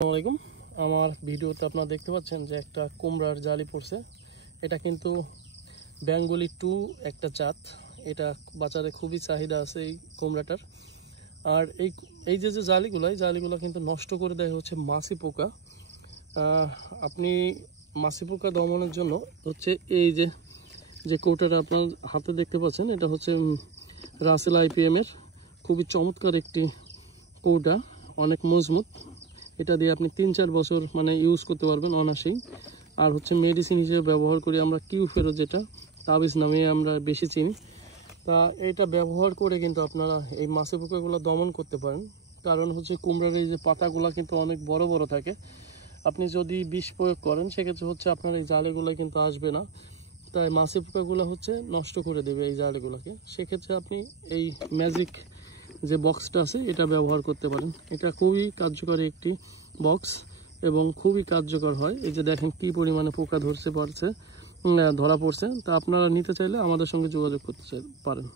আসসালামু আলাইকুম। আমার ভিডিওতে আপনারা দেখতে পাচ্ছেন যে একটা কুমড়ার জালি পড়ছে। এটা কিন্তু বেঙ্গলি 2 একটা জাত। এটা বাজারে খুবই চাহিদা আছে এই কুমড়াটার। আর এই যে জালিগুলো কিন্তু নষ্ট করে দেয় হচ্ছে মাছি পোকা। আপনি মাছি পোকা দমনের জন্য হচ্ছে এই যে কৌটাটা আপনার হাতে দেখতে পাচ্ছেন, এটা হচ্ছে রাসেল IPM এর খুবই চমৎকার একটি কৌটা, অনেক মজবুত। এটা দিয়ে আপনি 3-4 বছর ইউজ করতে পারবেন অনায়াসেই। আর হচ্ছে মেডিসিন হিসেবে ব্যবহার করি আমরা কিউফেরো, যেটা তাবিজ নামে আমরা বেশি চিনি। তা এটা ব্যবহার করে কিন্তু আপনারা এই মাছি পোকাগুলো দমন করতে পারেন। কারণ হচ্ছে কুমড়ার এই যে পাতাগুলো কিন্তু অনেক বড় বড় থাকে। আপনি যদি বিষ প্রয়োগ করেন সেক্ষেত্রে হচ্ছে আপনার এই জালেগুলো কিন্তু আসবে না, তাই মাছি পোকাগুলো হচ্ছে নষ্ট করে দেবে এই জালেগুলোকে। সেক্ষেত্রে আপনি এই ম্যাজিক যে বক্সটা আছে এটা ব্যবহার করতে পারেন। এটা খুবই কার্যকরী একটি বক্স এবং খুবই কার্যকর হয়। এই যে দেখেন কি পরিমাণে পোকা ধরা পড়ছে। তা আপনারা নিতে চাইলে আমাদের সঙ্গে যোগাযোগ করতে পারেন।